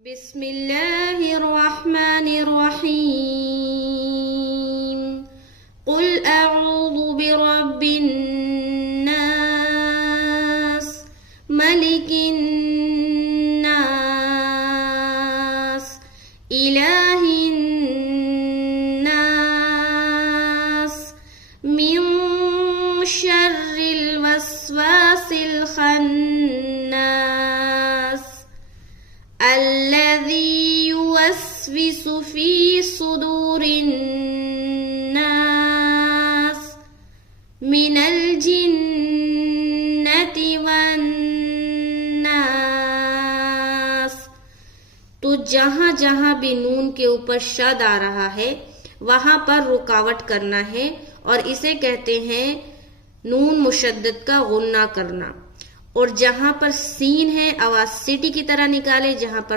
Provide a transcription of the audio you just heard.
बिस्मिल्लाहिर्रहमानिर्रहीम कुल अऊज़ु बिरब्बिन नास मलिकिन नास इलाहिन नास मिन शर्रिल वस्वासिल खन्नास अल्लज़ी युवस्विसु फी सुदूरिन नास मिनल जिन्नति वन नास। तो जहाँ जहाँ भी नून के ऊपर शद आ रहा है वहां पर रुकावट करना है और इसे कहते हैं नून मुशद्दद का गुन्ना करना। और जहां पर सीन है आवाज सीटी की तरह निकाले, जहां पर